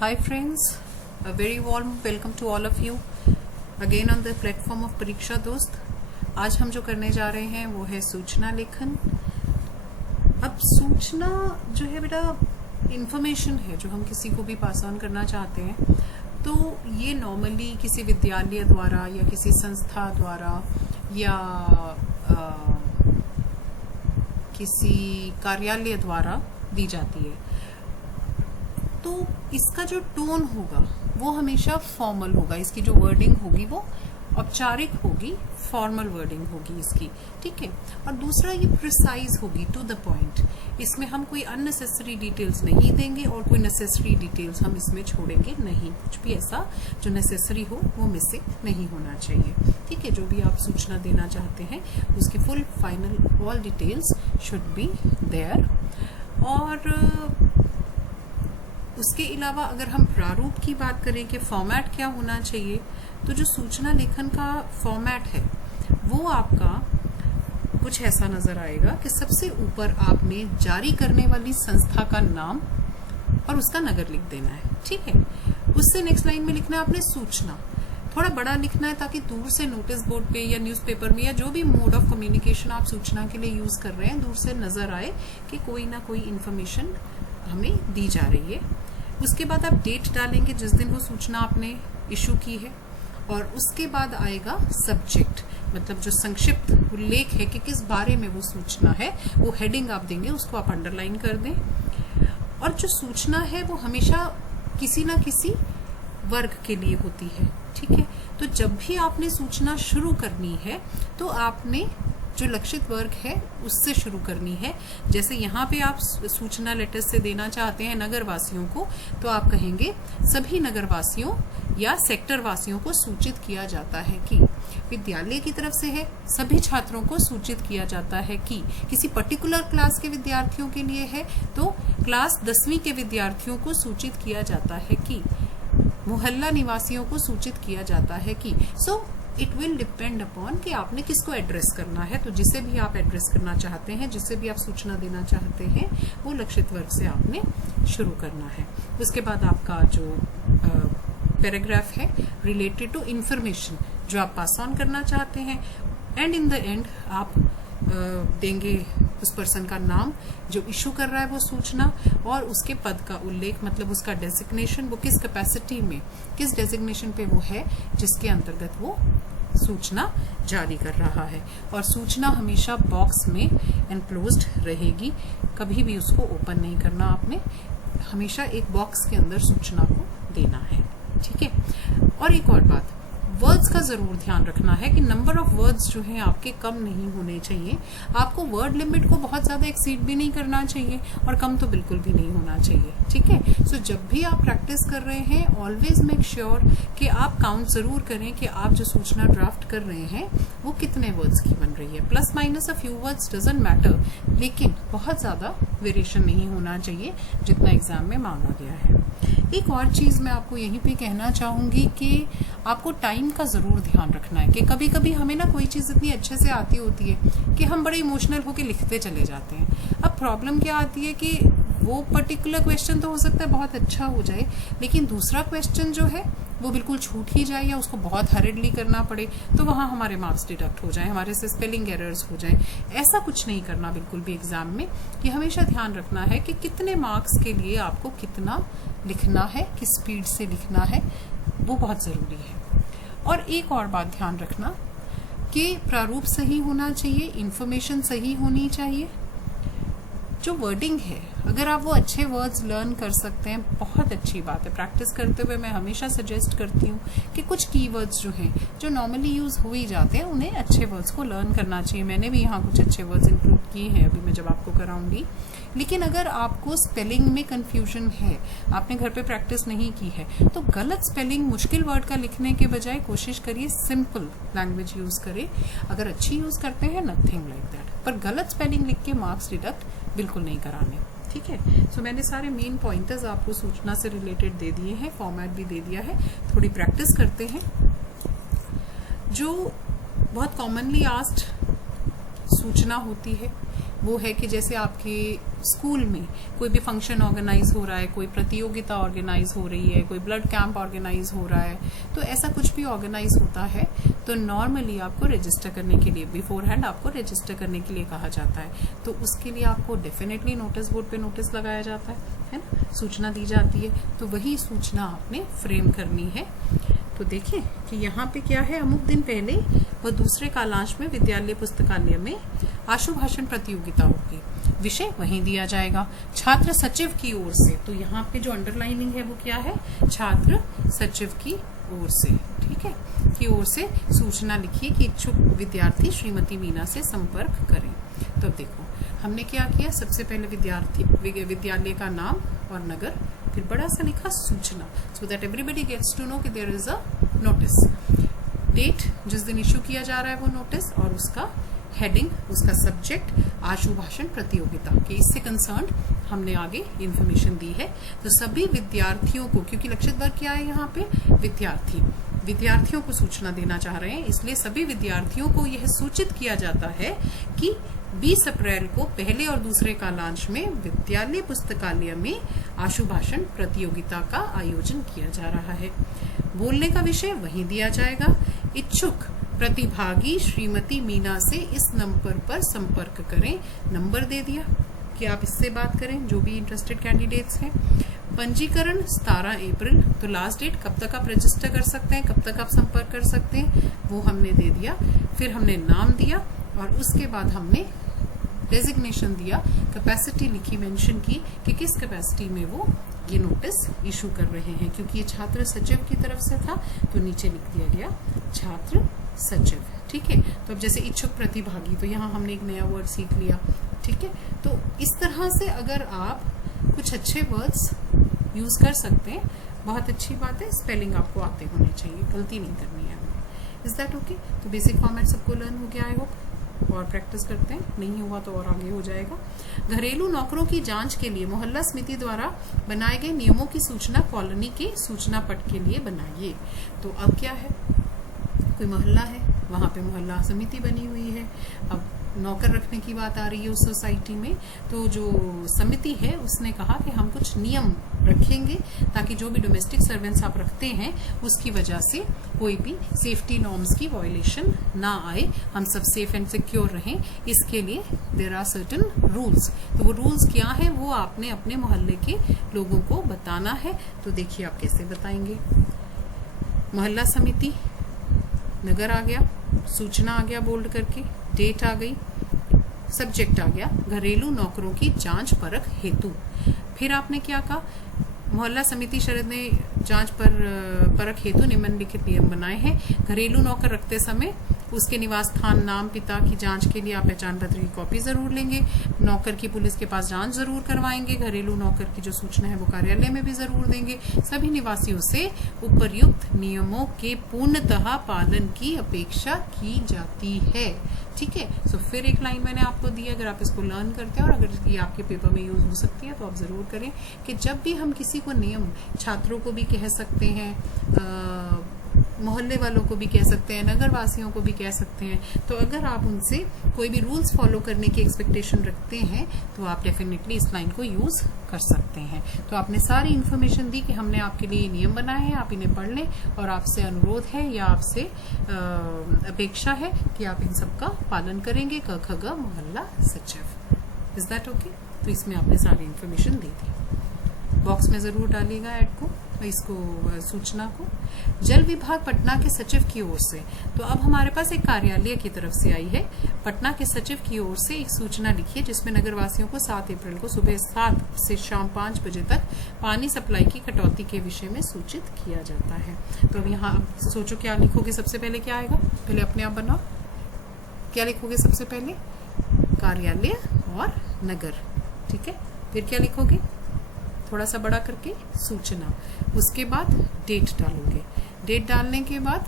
Hi friends, a very warm welcome to all of you again on the platform of परीक्षा दोस्त। आज हम जो करने जा रहे हैं वो है सूचना लेखन। अब सूचना जो है बेटा इंफॉर्मेशन है जो हम किसी को भी पास ऑन करना चाहते हैं, तो ये नॉर्मली किसी विद्यालय द्वारा या किसी संस्था द्वारा या किसी कार्यालय द्वारा दी जाती है। तो इसका जो टोन होगा वो हमेशा फॉर्मल होगा, इसकी जो वर्डिंग होगी वो औपचारिक होगी, फॉर्मल वर्डिंग होगी इसकी, ठीक है। और दूसरा ये प्रिसाइज होगी, टू द पॉइंट। इसमें हम कोई अननेसेसरी डिटेल्स नहीं देंगे और कोई नेसेसरी डिटेल्स हम इसमें छोड़ेंगे नहीं। कुछ भी ऐसा जो नेसेसरी हो वो मिसिंग नहीं होना चाहिए, ठीक है। जो भी आप सूचना देना चाहते हैं उसकी full final all details should be there. और उसके अलावा अगर हम प्रारूप की बात करें कि फॉर्मेट क्या होना चाहिए, तो जो सूचना लेखन का फॉर्मेट है वो आपका कुछ ऐसा नजर आएगा कि सबसे ऊपर आपने जारी करने वाली संस्था का नाम और उसका नगर लिख देना है, ठीक है। उससे नेक्स्ट लाइन में लिखना है आपने सूचना, थोड़ा बड़ा लिखना है ताकि दूर से नोटिस बोर्ड पे या न्यूज़पेपर में या जो भी मोड ऑफ कम्युनिकेशन आप सूचना के लिए यूज कर रहे हैं, दूर से नजर आए कि कोई ना कोई इंफॉर्मेशन हमें दी जा रही है। उसके बाद आप डेट डालेंगे जिस दिन वो सूचना आपने इशू की है, और उसके बाद आएगा सब्जेक्ट, मतलब जो संक्षिप्त उल्लेख है कि किस बारे में वो सूचना है, वो हेडिंग आप देंगे, उसको आप अंडरलाइन कर दें। और जो सूचना है वो हमेशा किसी ना किसी वर्ग के लिए होती है, ठीक है। तो जब भी आपने सूचना शुरू करनी है तो आपने जो लक्षित वर्ग है उससे शुरू करनी है। जैसे यहाँ पे आप सूचना लेटर से देना चाहते हैं नगर वासियों को, तो आप कहेंगे सभी नगर वासियों या सेक्टर वासियों को सूचित किया जाता है कि, विद्यालय की तरफ से है सभी छात्रों को सूचित किया जाता है कि, किसी पर्टिकुलर क्लास के विद्यार्थियों के लिए है तो क्लास 10वीं के विद्यार्थियों को सूचित किया जाता है कि, मोहल्ला निवासियों को सूचित किया जाता है कि। So it will depend upon कि आपने किसको एड्रेस करना है। तो जिसे भी आप एड्रेस करना चाहते हैं, जिसे भी आप सूचना देना चाहते हैं, वो लक्षित वर्ग से आपने शुरू करना है। उसके बाद आपका जो पैराग्राफ है रिलेटेड टू इंफॉर्मेशन जो आप पास ऑन करना चाहते हैं, एंड इन द एंड आप देंगे उस पर्सन का नाम जो इशू कर रहा है वो सूचना, और उसके पद का उल्लेख, मतलब उसका डेजिग्नेशन, वो किस कैपेसिटी में, किस डेजिग्नेशन पे वो है जिसके अंतर्गत वो सूचना जारी कर रहा है। और सूचना हमेशा बॉक्स में एनक्लोज्ड रहेगी, कभी भी उसको ओपन नहीं करना आपने, हमेशा एक बॉक्स के अंदर सूचना को देना है, ठीक है। और एक और बात, वर्ड्स का जरूर ध्यान रखना है कि नंबर ऑफ वर्ड्स जो हैं आपके कम नहीं होने चाहिए। आपको वर्ड लिमिट को बहुत ज्यादा एक्सीड भी नहीं करना चाहिए और कम तो बिल्कुल भी नहीं होना चाहिए, ठीक है। सो जब भी आप प्रैक्टिस कर रहे हैं ऑलवेज मेक श्योर कि आप काउंट जरूर करें कि आप जो सूचना ड्राफ्ट कर रहे हैं वो कितने वर्ड्स की बन रही है। Plus minus a few words doesn't matter, लेकिन बहुत ज्यादा वेरिएशन नहीं होना चाहिए जितना एग्जाम में मांगा गया है। एक और चीज मैं आपको यहीं पे कहना चाहूंगी कि आपको टाइम का जरूर ध्यान रखना है कि कभी कभी हमें ना कोई चीज इतनी अच्छे से आती होती है कि हम बड़े इमोशनल होके लिखते चले जाते हैं। अब प्रॉब्लम क्या आती है कि वो पर्टिकुलर क्वेश्चन तो हो सकता है बहुत अच्छा हो जाए, लेकिन दूसरा क्वेश्चन जो है वो बिल्कुल छूट ही जाए या उसको बहुत हरिडली करना पड़े, तो वहां हमारे मार्क्स डिडक्ट हो जाए, हमारे से स्पेलिंग एरर्स हो जाए। ऐसा कुछ नहीं करना बिल्कुल भी एग्जाम में। ये हमेशा ध्यान रखना है कि कितने मार्क्स के लिए आपको कितना लिखना है, किस स्पीड से लिखना है, वो बहुत जरूरी है। और एक और बात ध्यान रखना कि प्रारूप सही होना चाहिए, इंफॉर्मेशन सही होनी चाहिए। जो वर्डिंग है, अगर आप वो अच्छे वर्ड्स लर्न कर सकते हैं बहुत अच्छी बात है। प्रैक्टिस करते हुए मैं हमेशा सजेस्ट करती हूँ कि कुछ कीवर्ड्स जो हैं जो नॉर्मली यूज हो ही जाते हैं, उन्हें अच्छे वर्ड्स को लर्न करना चाहिए। मैंने भी यहाँ कुछ अच्छे वर्ड्स इंक्लूड किए हैं, अभी मैं जब आपको कराऊंगी। लेकिन अगर आपको स्पेलिंग में कंफ्यूजन है, आपने घर पे प्रैक्टिस नहीं की है, तो गलत स्पेलिंग, मुश्किल वर्ड का लिखने के बजाय कोशिश करिए सिंपल लैंग्वेज यूज करें। अगर अच्छी यूज करते हैं नथिंग लाइक दैट, पर गलत स्पेलिंग लिख के मार्क्स डिडक्ट बिल्कुल नहीं कराने, ठीक है। सो मैंने सारे मेन पॉइंटर्स आपको सूचना से रिलेटेड दे दिए हैं, फॉर्मेट भी दे दिया है। थोड़ी प्रैक्टिस करते हैं। जो बहुत कॉमनली आस्क्ड सूचना होती है वो है कि जैसे आपके स्कूल में कोई भी फंक्शन ऑर्गेनाइज हो रहा है, कोई प्रतियोगिता ऑर्गेनाइज हो रही है, कोई ब्लड कैंप ऑर्गेनाइज हो रहा है, तो ऐसा कुछ भी ऑर्गेनाइज होता है तो नॉर्मली आपको रजिस्टर करने के लिए, बिफोर हैंड आपको रजिस्टर करने के लिए कहा जाता है। तो उसके लिए आपको डेफिनेटली नोटिस बोर्ड पे नोटिस लगाया जाता है ना, सूचना दी जाती है। तो वही सूचना आपने फ्रेम करनी है। तो देखें कि यहाँ पे क्या है, अमुक दिन पहले व दूसरे कालांश में विद्यालय पुस्तकालय में आशु भाषण प्रतियोगिता होगी, विषय वहीं दिया जाएगा छात्र सचिव की ओर से। तो यहाँ पे जो अंडरलाइनिंग है वो क्या है, छात्र सचिव की ओर से, ठीक है, की ओर से सूचना लिखिए कि इच्छुक विद्यार्थी श्रीमती मीना से संपर्क करें। तो देखो हमने क्या किया, सबसे पहले विद्यालय का नाम और नगर, फिर बड़ा सा लिखा सूचना, so that everybody gets to know कि there is a notice, date जिस दिन इश्यू किया जा रहा है वो नोटिस, और उसका हेडिंग, उसका सब्जेक्ट आशु भाषण प्रतियोगिता के, इससे कंसर्न्ड हमने आगे इंफॉर्मेशन दी है। तो सभी विद्यार्थियों को, क्योंकि लक्षित वर्ग क्या है यहाँ पे, विद्यार्थियों को सूचना देना चाह रहे हैं, इसलिए सभी विद्यार्थियों को यह सूचित किया जाता है कि 20 अप्रैल को पहले और दूसरे कालांश में विद्यालय पुस्तकालय में आशु भाषण प्रतियोगिता का आयोजन किया जा रहा है। बोलने का विषय वहीं दिया जाएगा। इच्छुक प्रतिभागी श्रीमती मीना से इस नंबर पर संपर्क करें। नंबर दे दिया कि आप इससे बात करें, जो भी इंटरेस्टेड कैंडिडेट्स हैं। पंजीकरण 17 अप्रैल, तो लास्ट डेट कब तक आप रजिस्टर कर सकते हैं, कब तक आप संपर्क कर सकते हैं, वो हमने दे दिया। फिर हमने नाम दिया और उसके बाद हमने डेजिग्नेशन दिया, कैपेसिटी लिखी, मेंशन की कि किस कैपेसिटी में वो ये नोटिस इशू कर रहे हैं। क्योंकि ये छात्र सचिव की तरफ से था तो नीचे लिख दिया गया छात्र सचिव, ठीक है। तो अब जैसे इच्छुक प्रतिभागी, तो यहाँ हमने एक नया वर्ड सीख लिया, ठीक है। तो इस तरह से अगर आप कुछ अच्छे वर्ड्स यूज कर सकते हैं, बहुत अच्छी बात है। स्पेलिंग आपको आते होने चाहिए, गलती नहीं करनी है हमें। Is that okay? तो बेसिक फॉर्मेट सबको लर्न हो गया, आई होप, और प्रैक्टिस करते हैं, नहीं हुआ तो और आगे हो जाएगा। घरेलू नौकरों की जांच के लिए मोहल्ला समिति द्वारा बनाए गए नियमों की सूचना कॉलोनी के सूचना पट के लिए बनाइए। तो अब क्या है, कोई मोहल्ला है, वहां पे मोहल्ला समिति बनी हुई है। अब नौकर रखने की बात आ रही है उस सोसाइटी में, तो जो समिति है उसने कहा कि हम कुछ नियम रखेंगे ताकि जो भी डोमेस्टिक सर्वेंट्स आप रखते हैं उसकी वजह से कोई भी सेफ्टी नॉर्म्स की वायलेशन ना आए, हम सब सेफ एंड सिक्योर रहें। इसके लिए देयर आर सर्टेन रूल्स। तो वो रूल्स क्या है वो आपने अपने मोहल्ले के लोगों को बताना है। तो देखिए आप कैसे बताएंगे। मोहल्ला समिति, नगर आ गया, सूचना आ गया बोल्ड करके, डेट आ गई, सब्जेक्ट आ गया घरेलू नौकरों की जांच परख हेतु। फिर आपने क्या कहा, मोहल्ला समिति शरद ने जांच परख हेतु निम्नलिखित नियम बनाए हैं। घरेलू नौकर रखते समय उसके निवास स्थान, नाम, पिता की जांच के लिए आप पहचान पत्र की कॉपी जरूर लेंगे। नौकर की पुलिस के पास जांच जरूर करवाएंगे। घरेलू नौकर की जो सूचना है वो कार्यालय में भी जरूर देंगे। सभी निवासियों से उपर्युक्त नियमों के पूर्णतः पालन की अपेक्षा की जाती है, ठीक है। सो फिर एक लाइन मैंने आपको दी, अगर आप इसको लर्न करते हैं और अगर ये आपके पेपर में यूज हो सकती है तो आप जरूर करें कि जब भी हम किसी को नियम, छात्रों को भी कह सकते हैं, मोहल्ले वालों को भी कह सकते हैं, नगर वासियों को भी कह सकते हैं, तो अगर आप उनसे कोई भी रूल्स फॉलो करने की एक्सपेक्टेशन रखते हैं तो आप डेफिनेटली इस लाइन को यूज कर सकते हैं। तो आपने सारी इन्फॉर्मेशन दी कि हमने आपके लिए नियम बनाए हैं, आप इन्हें पढ़ लें, और आपसे अनुरोध है या आपसे अपेक्षा है कि आप इन सब का पालन करेंगे। क ख ग मोहल्ला सचिव। Is that okay? तो इसमें आपने सारी इन्फॉर्मेशन दे दी। बॉक्स में जरूर डालिएगा ऐड को, इसको सूचना को। जल विभाग पटना के सचिव की ओर से, तो अब हमारे पास एक कार्यालय की तरफ से आई है। पटना के सचिव की ओर से एक सूचना लिखिए जिसमें नगरवासियों को 7 अप्रैल को सुबह 7 से शाम 5 बजे तक पानी सप्लाई की कटौती के विषय में सूचित किया जाता है। तो अब यहाँ सोचो क्या लिखोगे, सबसे पहले क्या आएगा, पहले अपने आप बनाओ, क्या लिखोगे सबसे पहले, कार्यालय और नगर, ठीक है। फिर क्या लिखोगे, थोड़ा सा बड़ा करके सूचना, उसके बाद डेट डालोगे, डेट डालने के बाद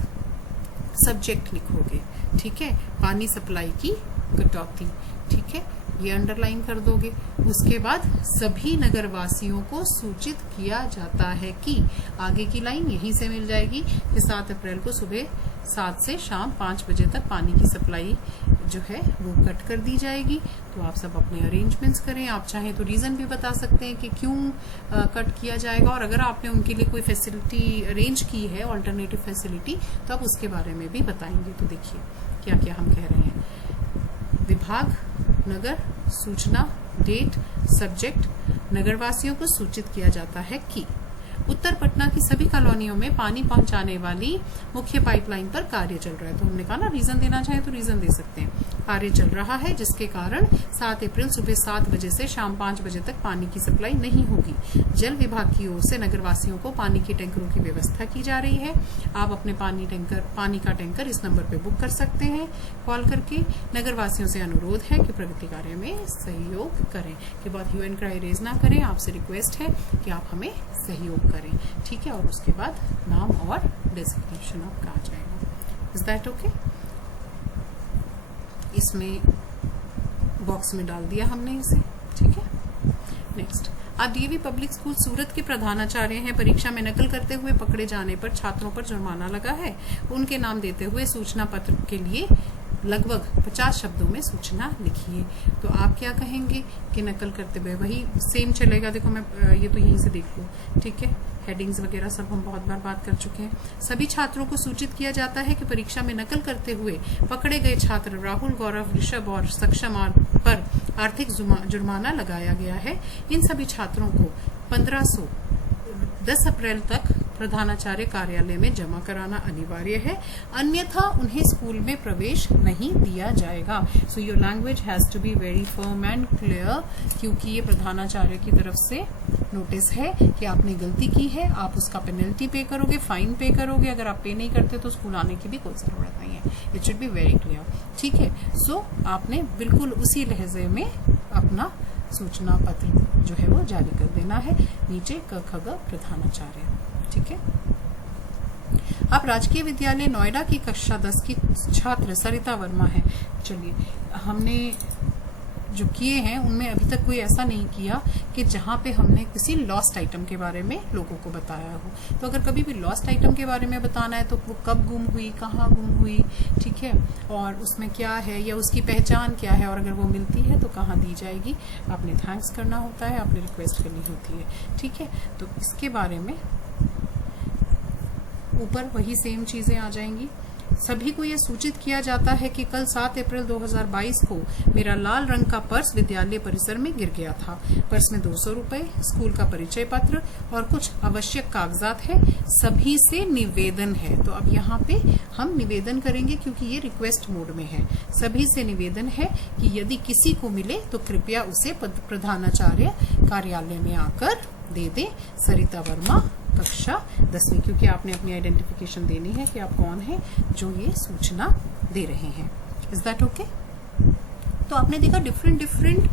सब्जेक्ट लिखोगे, ठीक है, पानी सप्लाई की कटौती, ठीक है। ये अंडरलाइन कर दोगे। उसके बाद सभी नगरवासियों को सूचित किया जाता है कि आगे की लाइन यहीं से मिल जाएगी कि 7 अप्रैल को सुबह 7 से शाम 5 बजे तक पानी की सप्लाई जो है वो कट कर दी जाएगी। तो आप सब अपने अरेंजमेंट्स करें। आप चाहें तो रीजन भी बता सकते हैं कि क्यों कट किया जाएगा, और अगर आपने उनके लिए कोई फैसिलिटी अरेंज की है, ऑल्टरनेटिव फैसिलिटी, तो आप उसके बारे में भी बताएंगे। तो देखिए क्या क्या हम कह रहे हैं। विभाग, नगर, सूचना, डेट, सब्जेक्ट। नगरवासियों को सूचित किया जाता है कि उत्तर पटना की सभी कॉलोनियों में पानी पहुंचाने वाली मुख्य पाइपलाइन पर कार्य चल रहा है। तो हमने कहा ना, रीजन देना चाहे तो रीजन दे सकते हैं। कार्य चल रहा है जिसके कारण 7 अप्रैल सुबह 7 बजे से शाम 5 बजे तक पानी की सप्लाई नहीं होगी। जल विभाग की ओर से नगरवासियों को पानी के टैंकरों की व्यवस्था की जा रही है। आप अपने पानी का टैंकर इस नंबर पे बुक कर सकते हैं कॉल करके। नगरवासियों से अनुरोध है कि प्रगति कार्य में सहयोग करें। के बाद ह्यू एंड क्राई रेज ना करें। आपसे रिक्वेस्ट है कि आप हमें सहयोग करें, ठीक है। और उसके बाद नाम और डेजिग्नेशन आपका आ जाएगा। Is that okay? इसमें बॉक्स में डाल दिया हमने इसे, ठीक है। नेक्स्ट, आप डीएवी पब्लिक स्कूल सूरत के प्रधानाचार्य हैं। परीक्षा में नकल करते हुए पकड़े जाने पर छात्रों पर जुर्माना लगा है। उनके नाम देते हुए सूचना पत्र के लिए लगभग 50 शब्दों में सूचना लिखिए। तो आप क्या कहेंगे कि नकल करते हुए वही सेम चलेगा। देखो मैं ये तो यहीं से देख लूँ, ठीक है। हेडिंग्स वगैरह सब हम बहुत बार बात कर चुके हैं। सभी छात्रों को सूचित किया जाता है कि परीक्षा में नकल करते हुए पकड़े गए छात्र राहुल, गौरव, ऋषभ और सक्षम पर आर्थिक जुर्माना लगाया गया है। इन सभी छात्रों को 1500 10 अप्रैल तक प्रधानाचार्य कार्यालय में जमा कराना अनिवार्य है, अन्यथा उन्हें स्कूल में प्रवेश नहीं दिया जाएगा। So your language has to be very firm and clear, क्योंकि ये प्रधानाचार्य की तरफ से नोटिस है कि आपने गलती की है। आप उसका पेनल्टी पे करोगे, फाइन पे करोगे। अगर आप पे नहीं करते तो स्कूल आने की भी कोई जरूरत नहीं है। It should be very clear, ठीक है। सो आपने बिल्कुल उसी लहजे में अपना सूचना पत्र जो है वो जारी कर देना है। नीचे क ख ग प्रधानाचार्य, ठीक है। आप राजकीय विद्यालय नोएडा की कक्षा 10 की छात्र सरिता वर्मा है। चलिए, हमने जो किए हैं उनमें अभी तक कोई ऐसा नहीं किया कि जहां पे हमने किसी लॉस्ट आइटम के बारे में लोगों को बताया हो। तो अगर कभी भी लॉस्ट आइटम के बारे में बताना है तो वो कब गुम हुई, कहाँ गुम हुई, ठीक है, और उसमें क्या है या उसकी पहचान क्या है, और अगर वो मिलती है तो कहाँ दी जाएगी। आपने थैंक्स करना होता है, आपने रिक्वेस्ट करनी होती है, ठीक है। तो इसके बारे में ऊपर वही सेम चीजें आ जाएंगी। सभी को यह सूचित किया जाता है कि कल 7 अप्रैल 2022 को मेरा लाल रंग का पर्स विद्यालय परिसर में गिर गया था। पर्स में 200 रुपए, स्कूल का परिचय पत्र और कुछ आवश्यक कागजात है। सभी से निवेदन है। तो अब यहाँ पे हम निवेदन करेंगे क्योंकि ये रिक्वेस्ट मोड में है। सभी से निवेदन है कि यदि किसी को मिले तो कृपया उसे प्रधानाचार्य कार्यालय में आकर दे दे। सरिता वर्मा, कक्षा 10वीं, क्योंकि आपने अपनी आइडेंटिफिकेशन देनी है कि आप कौन हैं जो ये सूचना दे रहे हैं। Is that okay? तो आपने देखा डिफरेंट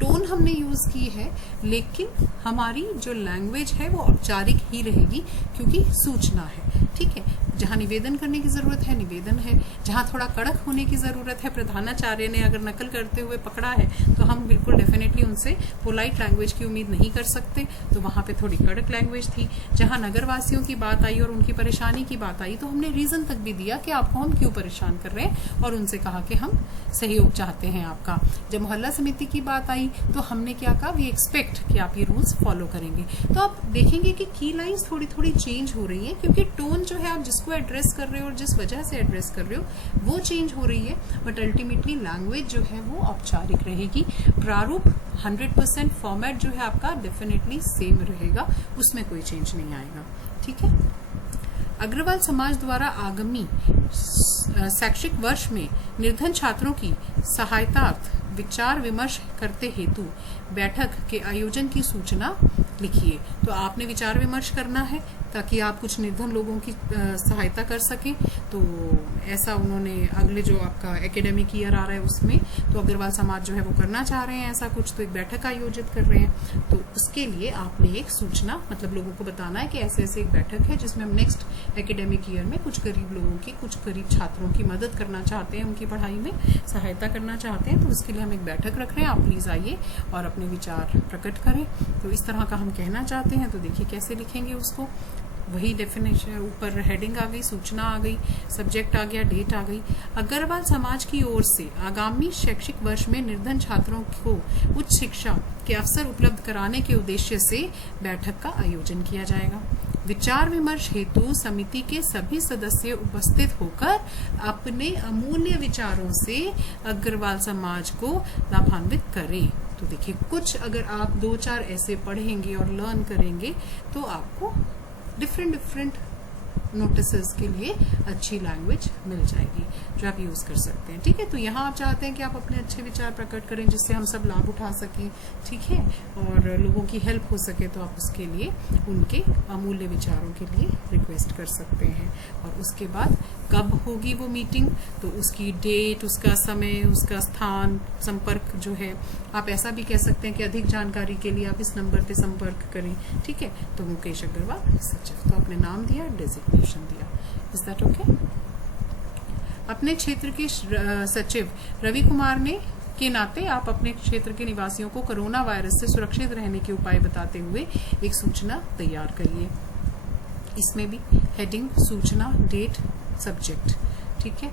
टोन हमने यूज की है, लेकिन हमारी जो लैंग्वेज है वो औपचारिक ही रहेगी क्योंकि सूचना है, ठीक है। जहां निवेदन करने की जरूरत है निवेदन है, जहां थोड़ा कड़क होने की जरूरत है, प्रधानाचार्य ने अगर नकल करते हुए पकड़ा है तो हम बिल्कुल डेफिनेटली उनसे पोलाइट लैंग्वेज की उम्मीद नहीं कर सकते, तो वहां पे थोड़ी कड़क लैंग्वेज थी। जहां नगरवासियों की बात आई और उनकी परेशानी की बात आई तो हमने रीजन तक भी दिया कि आपको हम क्यों परेशान कर रहे हैं और उनसे कहा कि हम सहयोग चाहते हैं आपका। जब मोहल्ला समिति की बात आई तो हमने क्या कहा, वी एक्सपेक्ट कि आप ये रूल्स फॉलो करेंगे। तो आप देखेंगे कि की लाइंस थोड़ी थोड़ी चेंज हो रही है क्योंकि टोन जो है आप जिसको एड्रेस कर रहे हो और जिस वजह से एड्रेस कर रहे हो वो चेंज हो रही है, बट अल्टीमेटली लैंग्वेज जो है वो औपचारिक रहेगी। प्रारूप 100% फॉर्मेट जो है आपका डेफिनेटली सेम रहेगा, उसमें कोई चेंज नहीं आएगा, ठीक है। अग्रवाल समाज द्वारा आगामी शैक्षिक वर्ष में निर्धन छात्रों की सहायतार्थ विचार विमर्श करते हेतु बैठक के आयोजन की सूचना लिखिए। तो आपने विचार विमर्श करना है ताकि आप कुछ निर्धन लोगों की सहायता कर सकें। तो ऐसा उन्होंने अगले जो आपका एकेडमिक ईयर आ रहा है उसमें तो अग्रवाल समाज जो है वो करना चाह रहे हैं ऐसा कुछ, तो एक बैठक आयोजित कर रहे हैं। तो उसके लिए आपने एक सूचना मतलब लोगों को बताना है कि ऐसे ऐसे एक बैठक है जिसमें हम नेक्स्ट एकेडमिक ईयर में कुछ गरीब लोगों की, कुछ गरीब छात्रों की मदद करना चाहते हैं, उनकी पढ़ाई में सहायता करना चाहते हैं। तो उसके लिए हम एक बैठक रख रहे हैं, आप प्लीज आइए और अपने विचार प्रकट करें। तो इस तरह का हम कहना चाहते हैं। तो देखिए कैसे लिखेंगे उसको, वही डेफिनेशन, ऊपर हेडिंग आ गई, सूचना आ गई, सब्जेक्ट आ गया, डेट आ गई। अग्रवाल समाज की ओर से आगामी शैक्षिक वर्ष में निर्धन छात्रों को उच्च शिक्षा के अवसर उपलब्ध कराने के उद्देश्य से बैठक का आयोजन किया जाएगा। विचार विमर्श हेतु समिति के सभी सदस्य उपस्थित होकर अपने अमूल्य विचारों से अग्रवाल समाज को लाभान्वित करें। तो देखिए कुछ अगर आप 2-4 ऐसे पढ़ेंगे और लर्न करेंगे तो आपको डिफरेंट नोटिसेस के लिए अच्छी लैंग्वेज मिल जाएगी जो आप यूज कर सकते हैं। ठीक है, तो यहाँ आप चाहते हैं कि आप अपने अच्छे विचार प्रकट करें जिससे हम सब लाभ उठा सकें, ठीक है, और लोगों की हेल्प हो सके। तो आप उसके लिए उनके अमूल्य विचारों के लिए रिक्वेस्ट कर सकते हैं। और उसके बाद कब होगी वो मीटिंग, तो उसकी डेट, उसका समय, उसका स्थान, संपर्क जो है, आप ऐसा भी कह सकते हैं कि अधिक जानकारी के लिए आप इस नंबर पे संपर्क करें। ठीक है, तो मुकेश अग्रवाल सचिव, तो आपने नाम दिया, डेजिग्नेशन दिया। Is that okay? अपने क्षेत्र के सचिव रवि कुमार ने के नाते आप अपने क्षेत्र के निवासियों को कोरोना वायरस से सुरक्षित रहने के उपाय बताते हुए एक सूचना तैयार करिए। इसमें भी हेडिंग, सूचना, डेट, सब्जेक्ट। ठीक है,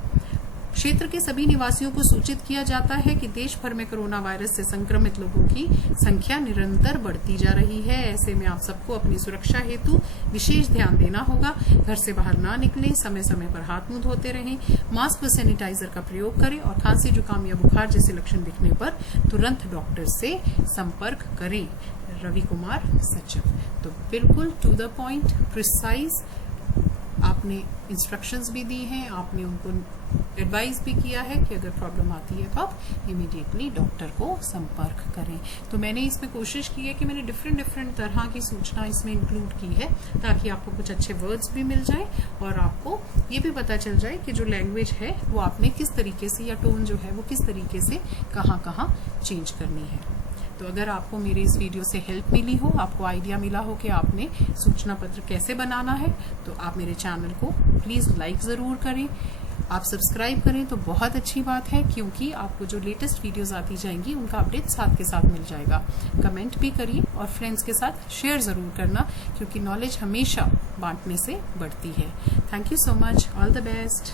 क्षेत्र के सभी निवासियों को सूचित किया जाता है कि देश भर में कोरोना वायरस से संक्रमित लोगों की संख्या निरंतर बढ़ती जा रही है। ऐसे में आप सबको अपनी सुरक्षा हेतु विशेष ध्यान देना होगा। घर से बाहर ना निकलें, समय समय पर हाथ मुंह धोते रहें, मास्क व सैनिटाइजर का प्रयोग करें और खांसी, जुकाम या बुखार जैसे लक्षण दिखने पर तुरंत डॉक्टर से संपर्क करें। रवि कुमार सचिव। तो बिल्कुल टू द पॉइंट, प्रिसाइज आपने इंस्ट्रक्शंस भी दी हैं, आपने उनको एडवाइस भी किया है कि अगर प्रॉब्लम आती है तो आप इमीडिएटली डॉक्टर को संपर्क करें। तो मैंने इसमें कोशिश की है कि मैंने डिफरेंट तरह की सूचना इसमें इंक्लूड की है ताकि आपको कुछ अच्छे वर्ड्स भी मिल जाएं और आपको ये भी पता चल जाए कि जो लैंग्वेज है वो आपने किस तरीके से, या टोन जो है वो किस तरीके से कहाँ चेंज करनी है। तो अगर आपको मेरी इस वीडियो से हेल्प मिली हो, आपको आइडिया मिला हो कि आपने सूचना पत्र कैसे बनाना है, तो आप मेरे चैनल को प्लीज लाइक जरूर करें, आप सब्सक्राइब करें तो बहुत अच्छी बात है, क्योंकि आपको जो लेटेस्ट वीडियोस आती जाएंगी उनका अपडेट साथ के साथ मिल जाएगा। कमेंट भी करिए और फ्रेंड्स के साथ शेयर जरूर करना, क्योंकि नॉलेज हमेशा बांटने से बढ़ती है। Thank you so much, all the best.